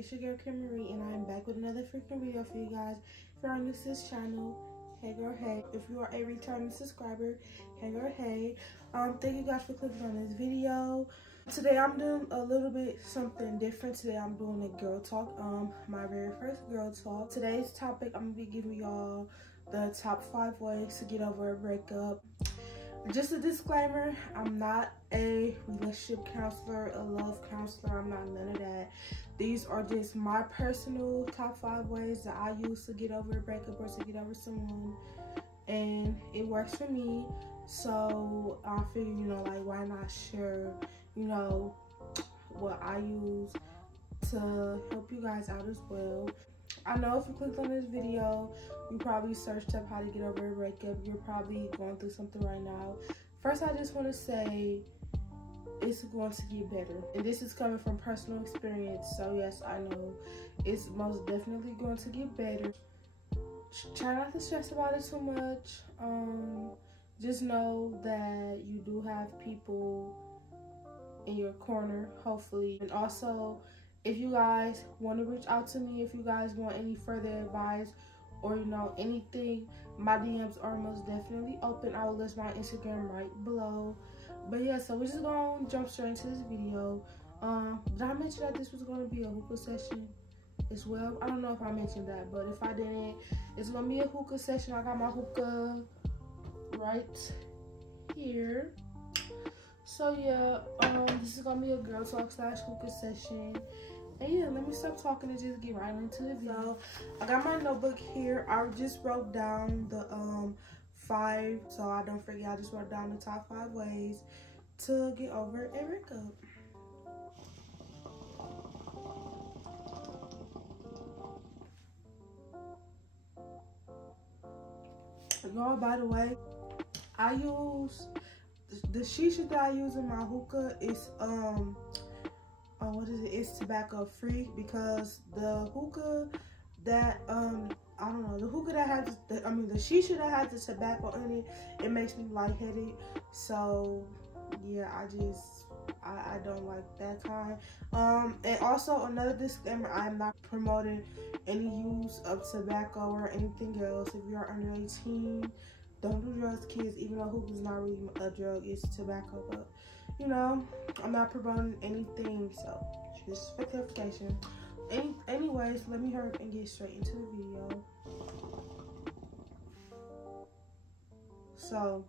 it's your girl Karenmarei, and I'm back with another freaking video for you guys. If you're new to this channel, hey girl, hey. If you are a returning subscriber, hey girl, hey. Thank you guys for clicking on this video. Today I'm doing a little bit something different. Today I'm doing a girl talk, my very first girl talk. Today's topic, I'm gonna be giving y'all the top 5 ways to get over a breakup. Just a disclaimer, I'm not a relationship counselor, a love counselor. I'm not none of that. These are just my personal top 5 ways that I use to get over a breakup or to get over someone, and it works for me. So I figured, like, why not share, what I use to help you guys out as well. I know if you clicked on this video, you probably searched up how to get over a breakup. You're probably going through something right now. First, I just want to say it's going to get better. And this is coming from personal experience. So yes, I know it's most definitely going to get better. Try not to stress about it too much. Just know that you do have people in your corner, hopefully. And also, if you guys want to reach out to me, if you guys want any further advice or anything, my DMs are most definitely open. I will list my Instagram right below. But yeah, so we're just gonna jump straight into this video. Did I mention that this was gonna be a hookah session as well? I don't know if I mentioned that, but if I didn't, it's gonna be a hookah session. I got my hookah right here. So yeah, this is gonna be a girl talk / hookah session. And yeah, let me stop talking and just get right into the video. I got my notebook here. I just wrote down the 5, so I don't forget. I just wrote down the top 5 ways to get over a breakup. Y'all, by the way, I use the shisha that I use in my hookah is what is it? It's tobacco free, because the hookah that I don't know, the hookah that has the shisha that has the tobacco in it, it makes me lightheaded. So yeah, I don't like that kind. And also another disclaimer, I'm not promoting any use of tobacco or anything else. If you're under 18, don't do drugs, kids. Even though hookah is not really a drug, it's tobacco. But I'm not promoting anything, so just for clarification. Anyways, let me hurry and get straight into the video. So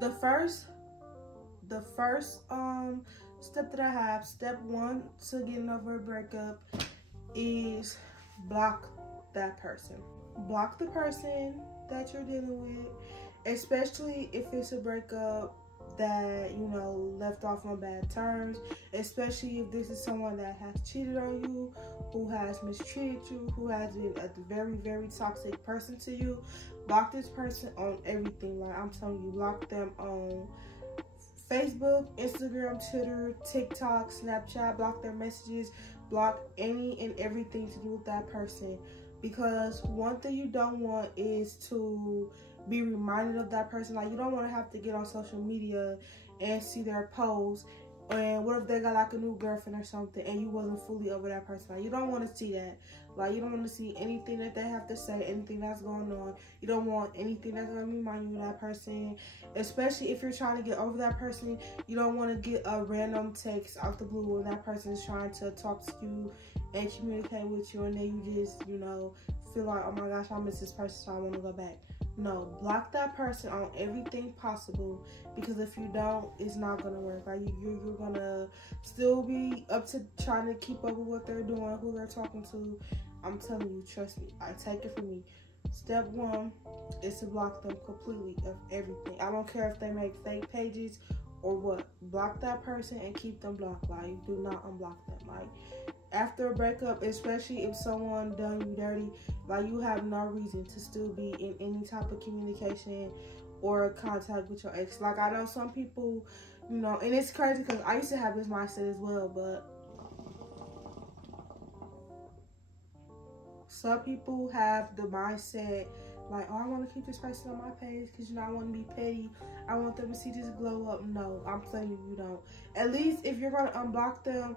the first step that I have, step 1 to getting over a breakup, is block that person. Block the person that you're dealing with, especially if it's a breakup that left off on bad terms, especially if this is someone that has cheated on you, who has mistreated you, who has been a very, very toxic person to you. Block this person on everything. Like, I'm telling you, block them on Facebook, Instagram, Twitter, TikTok, Snapchat. Block their messages, block any and everything to do with that person, because one thing you don't want is to be reminded of that person. Like, you don't want to have to get on social media and see their posts, and what if they got like a new girlfriend or something and you wasn't fully over that person. Like, you don't want to see that. Like, you don't want to see anything that they have to say, anything that's going on. You don't want anything that's going to remind you of that person, especially if you're trying to get over that person. You don't want to get a random text out the blue when that person is trying to talk to you and communicate with you, and then you just feel like, oh my gosh, I miss this person, so I want to go back. No, block that person on everything possible, because if you don't, it's not gonna work. Like, you're gonna still be up to trying to keep up with what they're doing, who they're talking to. I'm telling you, trust me, I take it from me. Step 1 is to block them completely of everything. I don't care if they make fake pages or what. Block that person and keep them blocked. Like, do not unblock them. Like, after a breakup, especially if someone done you dirty, like, you have no reason to still be in any type of communication or contact with your ex. Like, I know some people, and it's crazy because I used to have this mindset as well, but some people have the mindset like, oh, I want to keep this person on my page because I want to be petty. I want them to see this glow up. No, I'm telling you, you don't. At least if you're going to unblock them,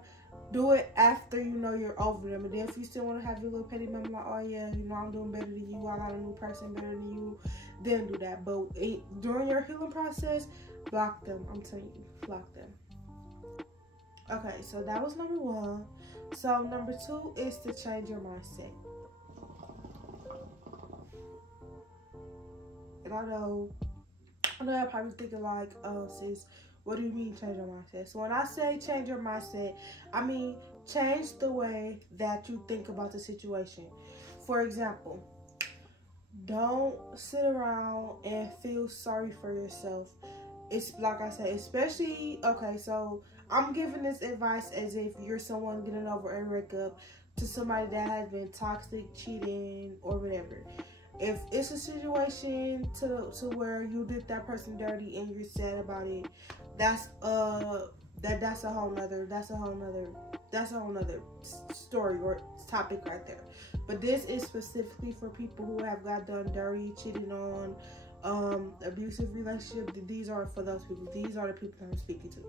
Do it after you know you're over them. And then if you still want to have your little petty moment, like, oh yeah, you know, I'm doing better than you, I got a new person better than you, then do that. But during your healing process, block them. I'm telling you, block them. Okay, so that was number 1. So number 2 is to change your mindset. And I know you're probably thinking like, oh sis, what do you mean change your mindset? So when I say change your mindset, I mean change the way that you think about the situation. For example, don't sit around and feel sorry for yourself. It's like I said, especially, okay, so I'm giving this advice as if you're someone getting over a breakup to somebody that has been toxic, cheating, or whatever. If it's a situation to where you did that person dirty and you're sad about it, that's a whole nother story or topic right there. But this is specifically for people who have got done dirty, cheating on, abusive relationship. These are for those people. These are the people that I'm speaking to.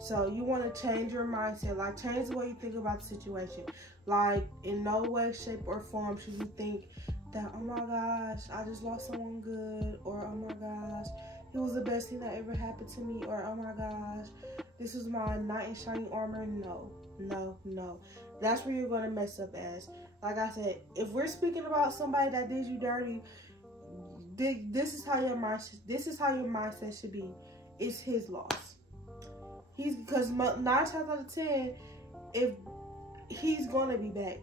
So you want to change your mindset, like change the way you think about the situation. Like in no way, shape, or form should you think that, oh my gosh, I just lost someone good, or oh my gosh, it was the best thing that ever happened to me, or oh my gosh, this was my knight in shining armor. No. That's where you're gonna mess up as. Like I said, if we're speaking about somebody that did you dirty, this is how your mindset should be. It's his loss. Because 9 times out of 10, if he's gonna be back.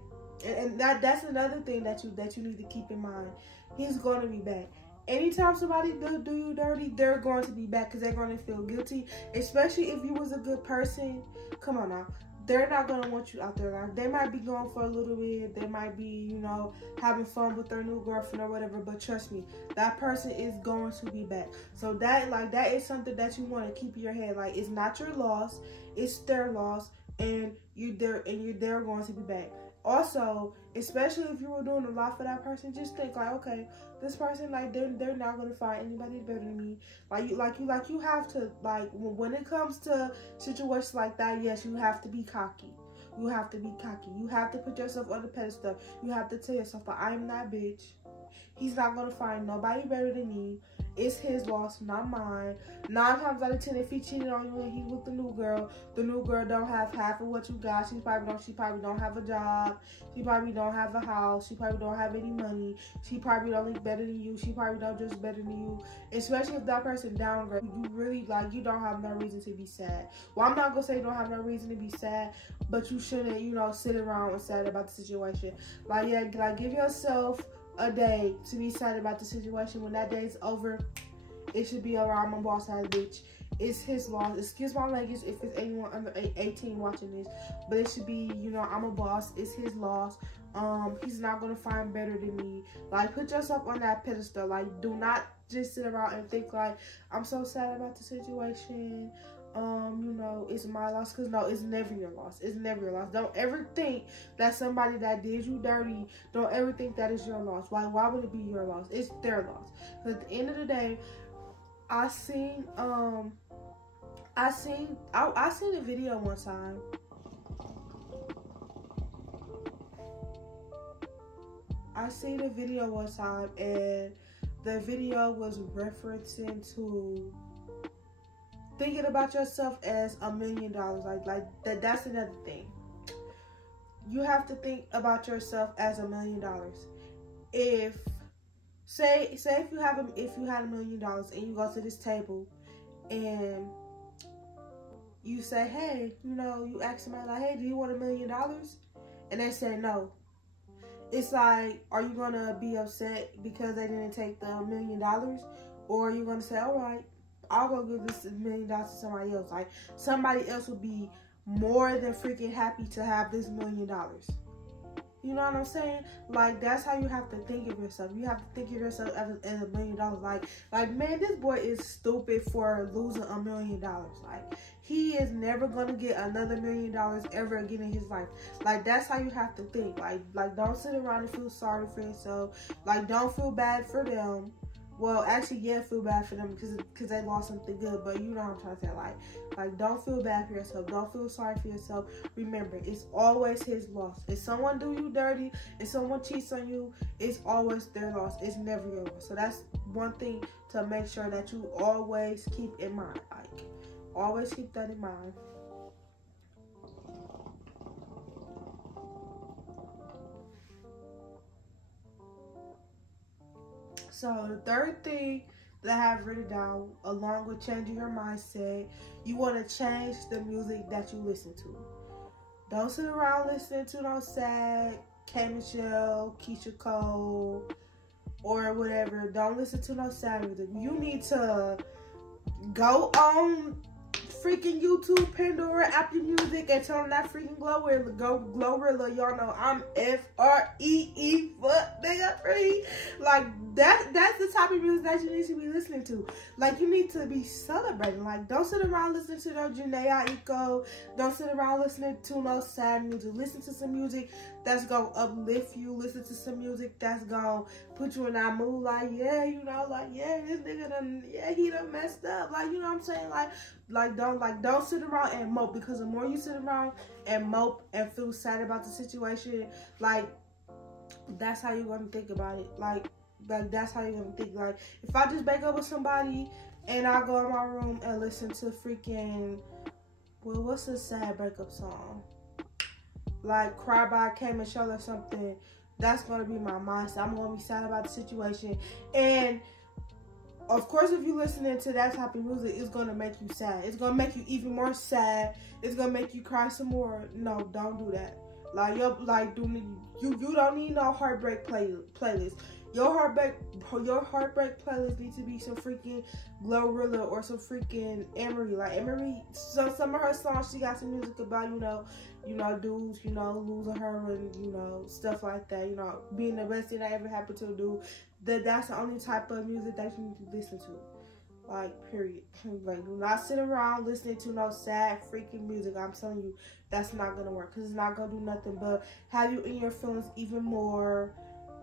And that's another thing that you need to keep in mind. He's going to be back. Anytime somebody do you dirty, they're going to be back because they're going to feel guilty. Especially if you was a good person. Come on now. They're not going to want you out their life. They might be going for a little bit. They might be, you know, having fun with their new girlfriend or whatever. But trust me, that person is going to be back. So that is something that you want to keep in your head. Like, it's not your loss. It's their loss. And they're going to be back. Also, especially if you were doing a lot for that person, just think like, okay, this person, like, they're not gonna find anybody better than me. You have to, like, when it comes to situations like that, yes, you have to be cocky. You have to be cocky. You have to put yourself on the pedestal. You have to tell yourself, like, I'm that bitch. He's not gonna find nobody better than me. It's his loss, not mine. 9 times out of 10, if he cheated on you and he with the new girl don't have half of what you got. She probably don't have a job. She probably don't have a house. She probably don't have any money. She probably don't look better than you. She probably don't dress better than you. Especially if that person downgrade you, really, like, you don't have no reason to be sad. Well, I'm not gonna say you don't have no reason to be sad, but you shouldn't, you know, sit around and sad about the situation. Like, yeah, like, give yourself a day to be sad about the situation. When that day's over, it should be around my boss ass bitch. It's his loss. Excuse my language if it's anyone under 18 watching this, but it should be, you know, I'm a boss. It's his loss. He's not gonna find better than me. Like, put yourself on that pedestal. Like, do not just sit around and think like, I'm so sad about the situation. You know, it's my loss. Because no, it's never your loss. It's never your loss. Don't ever think that somebody that did you dirty, don't ever think that is your loss. Why would it be your loss? It's their loss. Because at the end of the day, I seen a video one time. And the video was referencing to thinking about yourself as $1 million. Like that's another thing. You have to think about yourself as $1 million. If you had $1 million and you go to this table and you say, hey, you know, you ask somebody like, hey, do you want $1 million? And they say no. It's like, are you gonna be upset because they didn't take the $1 million? Or are you gonna say, all right, I'll go give this $1 million to somebody else. Like, somebody else would be more than freaking happy to have this $1 million. You know what I'm saying? Like, that's how you have to think of yourself. You have to think of yourself as $1 million. Like, man, this boy is stupid for losing $1 million. Like, he is never gonna get another $1 million ever again in his life. Like, that's how you have to think. Like, don't sit around and feel sorry for yourself. Like, don't feel bad for them. well, actually, yeah, feel bad for them because they lost something good, but you know what I'm trying to say. Like, don't feel bad for yourself. Don't feel sorry for yourself. Remember, it's always his loss. If someone do you dirty, if someone cheats on you, it's always their loss. It's never your loss. So that's one thing to make sure that you always keep in mind. Like, always keep that in mind. So the third thing that I have written down, along with changing your mindset, you want to change the music that you listen to. Don't sit around listening to no sad K. Michelle, Keisha Cole, or whatever. Don't listen to no sad music. You need to go on freaking YouTube, Pandora, Apple Music, and turn on that freaking Glorilla. Go Glorilla. Y'all know I'm F-R-E-E, fuck nigga free. Like, that's the type of music that you need to be listening to. Like, you need to be celebrating. Like, don't sit around listening to no Janae Aiko. Don't sit around listening to no sad music. Listen to some music that's gonna uplift you. Listen to some music that's gonna put you in that mood. Like, yeah, you know, like, yeah, this nigga done, yeah, he done messed up. Like, you know what I'm saying? Don't sit around and mope, because the more you sit around and mope and feel sad about the situation, like, that's how you're gonna think about it. Like that's how you're gonna think. Like, if I just break up with somebody and I go in my room and listen to freaking, well, what's a sad breakup song? Like Cry by K. Michelle or something, that's gonna be my mindset. I'm gonna be sad about the situation. And of course, if you're listening to that type of music, it's gonna make you sad. It's gonna make you even more sad. It's gonna make you cry some more. No, don't do that. Like, you don't need no heartbreak playlist. Your heartbreak playlist needs to be some freaking Glorilla or some freaking Emery. Like, Emery, so some of her songs, she got some music about, you know, dudes, you know, losing her and, you know, stuff like that, you know, being the best thing that ever happened to a dude. That's the only type of music that you need to listen to. Like, period. Like, do not sit around listening to no sad freaking music. I'm telling you, that's not gonna work, because it's not gonna do nothing but have you in your feelings even more,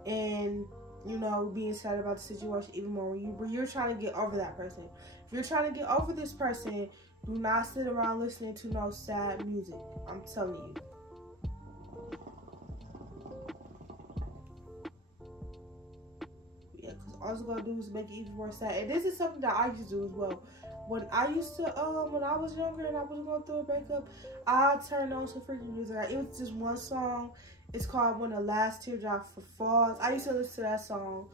and, you know, being sad about the situation even more when you're trying to get over that person. If you're trying to get over this person, do not sit around listening to no sad music. I'm telling you. Yeah, because all it's gonna do is make it even more sad. And this is something that I used to do as well. When I used to, when I was younger and I was going through a breakup, I turned on some freaking music. Like, it was just one song. It's called When the Last Teardrop Falls. I used to listen to that song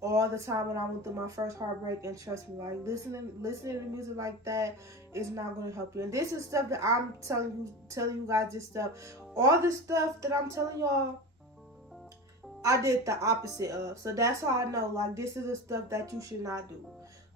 all the time when I went through my first heartbreak, and trust me, like, listening to music like that is not going to help you. And this is stuff that I'm telling you guys, this stuff. All this stuff that I'm telling y'all, I did the opposite of. So that's how I know, like, this is the stuff that you should not do.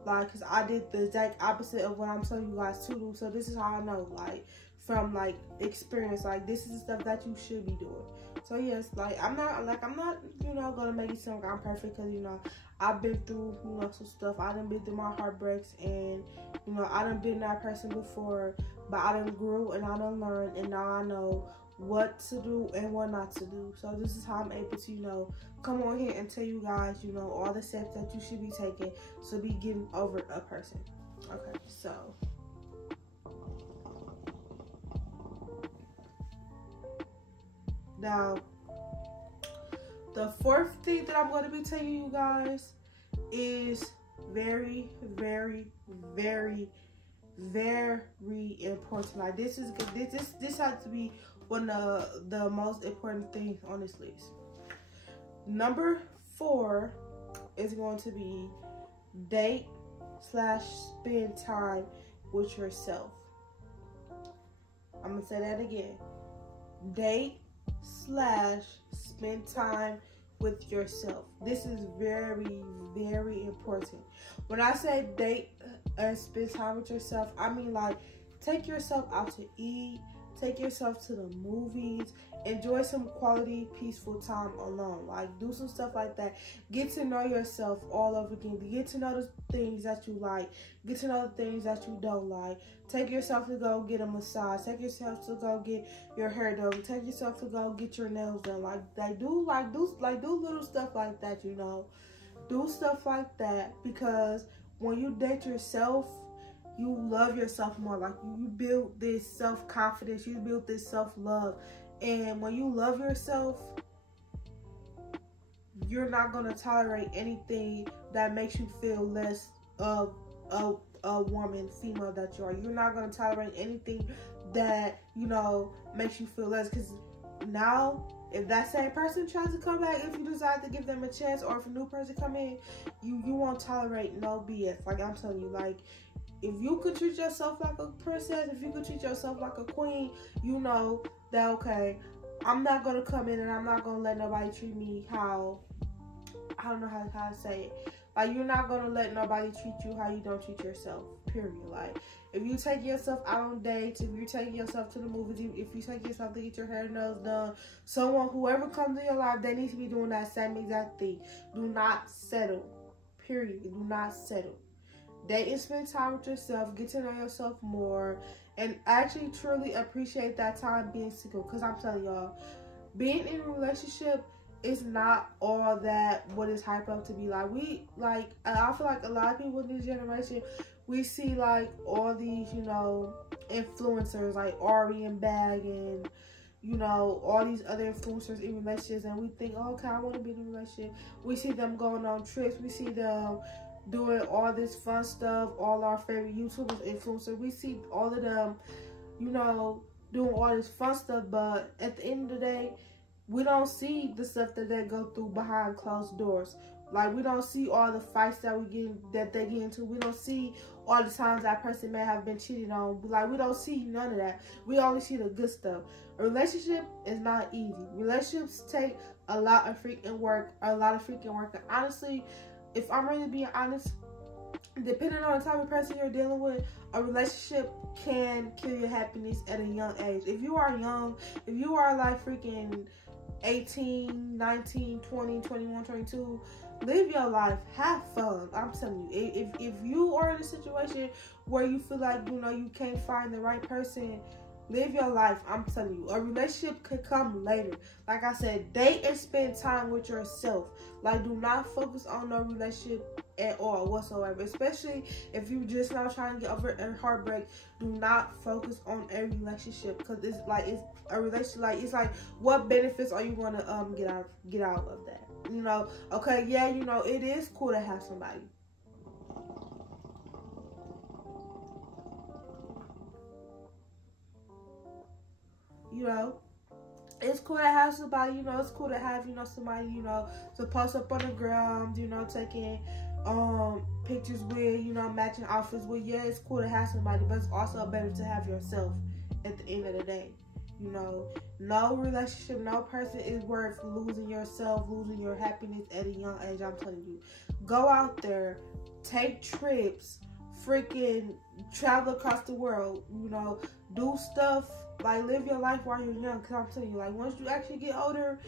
Like, because I did the exact opposite of what I'm telling you guys to do. So this is how I know, like, from, like, experience. Like, this is the stuff that you should be doing. So, yes, like, I'm not, you know, going to make it sound like I'm perfect, because, you know, I've been through, you know, some stuff. I done been through my heartbreaks, and, you know, I done been that person before, but I done grew, and I done learned, and now I know what to do and what not to do. So this is how I'm able to, you know, come on here and tell you guys, you know, all the steps that you should be taking to be getting over a person. Okay, so now the fourth thing that I'm going to be telling you guys is very, very, very, very important. Like, this has to be one of the most important things on this list. Number 4 is going to be date/spend time with yourself. I'm gonna say that again. Date/spend time with yourself. This is very, very important. When I say date and spend time with yourself, I mean, like, take yourself out to eat, take yourself to the movies, enjoy some quality, peaceful time alone. Like, do some stuff like that. Get to know yourself all over again. Get to know the things that you like. Get to know the things that you don't like. Take yourself to go get a massage. Take yourself to go get your hair done. Take yourself to go get your nails done. Do little stuff like that, you know. Do stuff like that, because when you date yourself, you love yourself more. Like, you build this self-confidence, you build this self-love. And when you love yourself, you're not going to tolerate anything that makes you feel less of a woman, female that you are. You're not going to tolerate anything that, you know, makes you feel less. Because now, if that same person tries to come back, if you decide to give them a chance, or if a new person come in, you won't tolerate no BS. Like, I'm telling you, like, if you could treat yourself like a princess, if you could treat yourself like a queen, you know that, okay, I'm not going to come in and I'm not going to let nobody treat me how, I don't know how to say it. Like, you're not going to let nobody treat you how you don't treat yourself, period. Like, if you take yourself out on dates, if you're taking yourself to the movies, if you take yourself to get your hair and nails done, whoever comes in your life, they need to be doing that same exact thing. Do not settle, period. Do not settle. Date and spend time with yourself, get to know yourself more, and actually truly appreciate that time being single. Because I'm telling y'all, being in a relationship is not all that what is hyped up to be. Like, I feel like a lot of people in this generation, we see like all these, you know, influencers like Ari and Bag and, you know, all these other influencers in relationships, and we think, oh, okay, I want to be in a relationship. We see them going on trips, we see them doing all this fun stuff, all our favorite YouTubers, influencers, we see all of them, you know, doing all this fun stuff, but at the end of the day, we don't see the stuff that they go through behind closed doors. Like, we don't see all the fights that they get into. We don't see all the times that person may have been cheated on. Like, we don't see none of that. We only see the good stuff. A relationship is not easy. Relationships take a lot of freaking work. And honestly, if I'm really being honest, depending on the type of person you're dealing with, a relationship can kill your happiness at a young age. If you are young, if you are like freaking 18, 19, 20, 21, 22, live your life, have fun. I'm telling you, if you are in a situation where you feel like, you know, you can't find the right person, live your life. I'm telling you, a relationship could come later. Like I said, date and spend time with yourself. Like, do not focus on no relationship at all whatsoever. Especially if you just now trying to get over a heartbreak, do not focus on a relationship, because it's a relationship. Like, it's like, what benefits are you gonna get out of that? You know, okay, yeah, you know, it is cool to have somebody. You know, it's cool to have somebody, you know, it's cool to have, you know, somebody, you know, to post up on the ground, you know, taking pictures with, you know, matching outfits with. Yeah, it's cool to have somebody, but it's also better to have yourself at the end of the day. You know, no relationship, no person is worth losing yourself, losing your happiness at a young age. I'm telling you, go out there, take trips, freaking travel across the world, you know, do stuff. Like, live your life while you're young, because I'm telling you, like, once you actually get older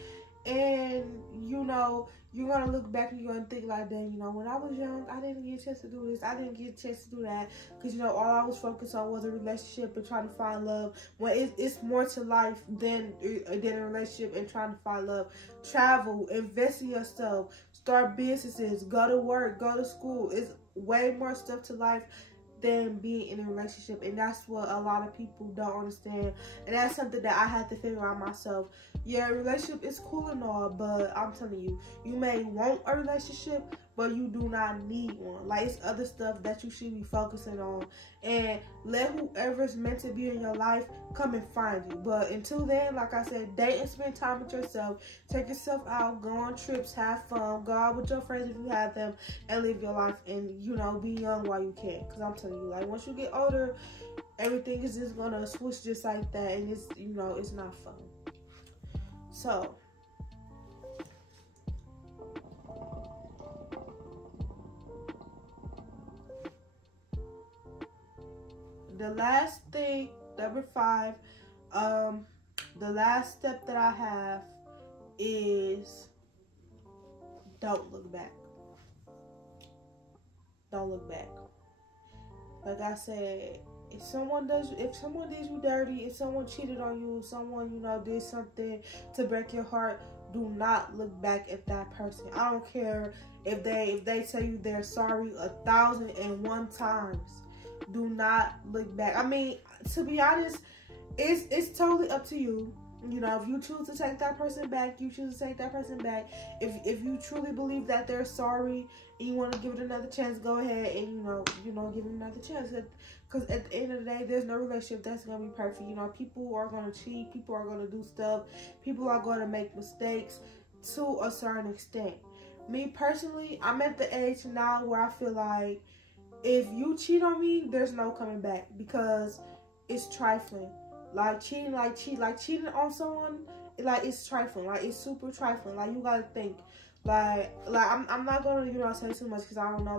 and, you know, you're going to look back and you're going to think like, dang, you know, when I was young, I didn't get a chance to do this, I didn't get a chance to do that, because, you know, all I was focused on was a relationship and trying to find love. When it's more to life than a relationship and trying to find love. Travel, invest in yourself, start businesses, go to work, go to school. It's way more stuff to life than being in a relationship, and that's what a lot of people don't understand, and that's something that I had to figure out myself. Yeah, a relationship is cool and all, but I'm telling you, you may want a relationship, but you do not need one. Like, it's other stuff that you should be focusing on, and let whoever's meant to be in your life come and find you. But until then, like I said, date and spend time with yourself, take yourself out, go on trips, have fun, go out with your friends if you have them, and live your life, and, you know, be young while you can. Because I'm telling you, like, once you get older, everything is just gonna switch just like that, and it's, you know, it's not fun. So the last thing, number 5, the last step that I have is don't look back. Don't look back. Like I said, if someone did you dirty, if someone cheated on you, if someone, you know, did something to break your heart, do not look back at that person. I don't care if they tell you they're sorry 1,001 times. Do not look back. I mean, to be honest, it's totally up to you. You know, if you choose to take that person back, you choose to take that person back. If you truly believe that they're sorry and you want to give it another chance, go ahead and you know give it another chance. Because at the end of the day, there's no relationship that's gonna be perfect. You know, people are gonna cheat, people are gonna do stuff, people are gonna make mistakes to a certain extent. Me personally, I'm at the age now where I feel like if you cheat on me, there's no coming back, because it's trifling. Like cheating on someone, like it's trifling. Like it's super trifling. Like you gotta think. Like I'm not gonna say too much because I don't know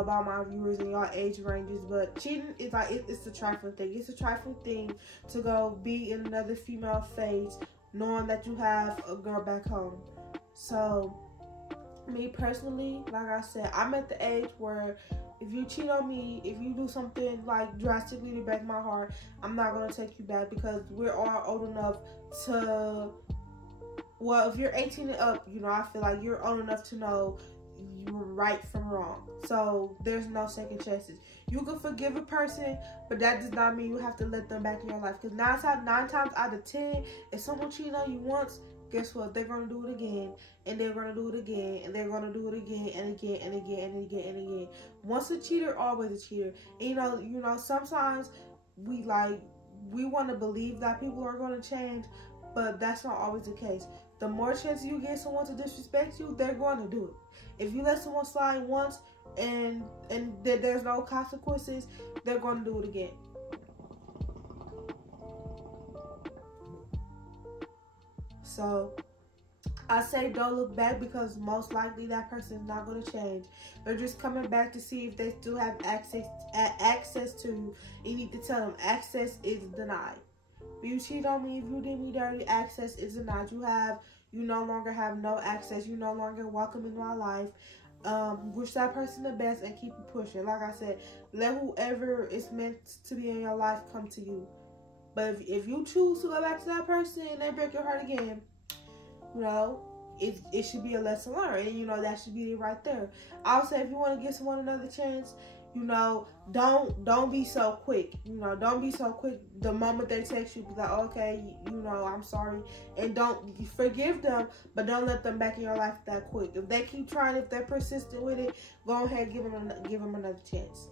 about my viewers and y'all age ranges. But cheating is like it's a trifling thing. It's a trifling thing to go be in another female face, knowing that you have a girl back home. So me personally, like I said, I'm at the age where if you cheat on me, if you do something like drastically to break my heart, I'm not going to take you back, because we're all old enough to, well, if you're 18 and up, I feel like you're old enough to know you're right from wrong. So there's no second chances. You can forgive a person, but that does not mean you have to let them back in your life, because 9 times out of 10, if someone cheated on you once, guess what? They're going to do it again, and they're going to do it again, and they're going to do it again, and again, and again, and again, and again. Once a cheater, always a cheater. And sometimes we want to believe that people are going to change, but that's not always the case. The more chances you get someone to disrespect you, they're going to do it. If you let someone slide once and there's no consequences, they're going to do it again. So I say don't look back, because most likely that person is not going to change. They're just coming back to see if they still have access to you. You need to tell them access is denied. If you cheat on me, if you did me dirty, access is denied. You no longer have no access. You no longer welcome in my life. Wish that person the best and keep it pushing. Like I said, let whoever is meant to be in your life come to you. But if you choose to go back to that person and they break your heart again, it should be a lesson learned. And, that should be it right there. I would say if you want to give someone another chance, don't be so quick. Don't be so quick the moment they text you. Be like, okay, I'm sorry. And don't forgive them, but don't let them back in your life that quick. If they keep trying, if they're persistent with it, go ahead, give them another chance.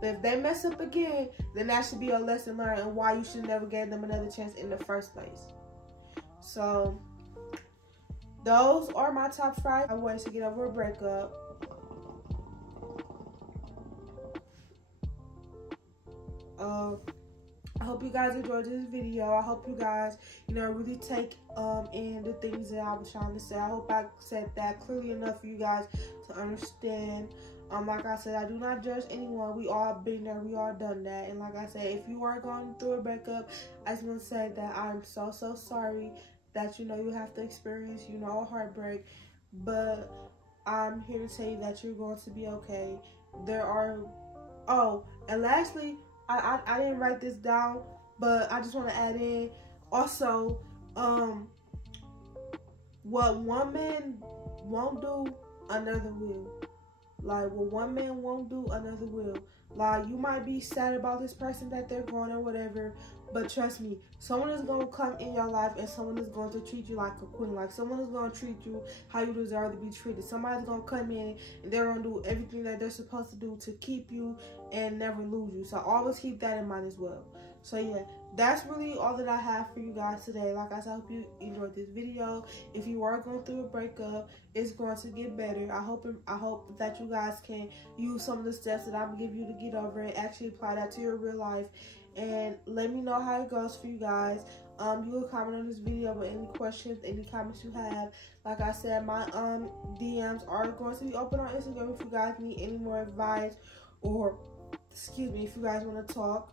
But if they mess up again, then that should be a lesson learned and why you should never give them another chance in the first place. So those are my top 5 ways to get over a breakup. I hope you guys enjoyed this video. I hope you guys, really take in the things that I was trying to say. I hope I said that clearly enough for you guys to understand. Like I said, I do not judge anyone. We all been there. We all done that. And like I said, if you are going through a breakup, I just want to say that I'm so sorry that, you have to experience, a heartbreak. But I'm here to tell you that you're going to be okay. And lastly, I didn't write this down, but I just want to add in also, what one man won't do, another will. Like, what one man won't do, another will. Like, you might be sad about this person that they're going or whatever, but trust me, someone is going to come in your life and someone is going to treat you like a queen. Like, someone is going to treat you how you deserve to be treated. Somebody's going to come in and they're going to do everything that they're supposed to do to keep you and never lose you. So always keep that in mind as well. So yeah, that's really all that I have for you guys today. Like I said, I hope you enjoyed this video. If you are going through a breakup, it's going to get better. I hope that you guys can use some of the steps that I'm giving you to get over it. Actually apply that to your real life. And let me know how it goes for you guys. You will comment on this video with any questions, any comments you have. Like I said, my DMs are going to be open on Instagram if you guys need any more advice, or if you guys want to talk.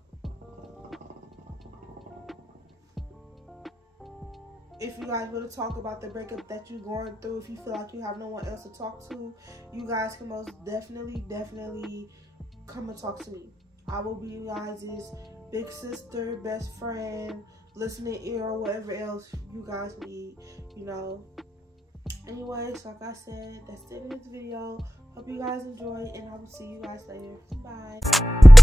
If you guys want to talk about the breakup that you're going through, if you feel like you have no one else to talk to, you guys can most definitely come and talk to me. I will be you guys' big sister, best friend, listening ear or whatever else you guys need, you know. Anyways, like I said, that's it in this video. Hope you guys enjoyed, and I will see you guys later. Bye.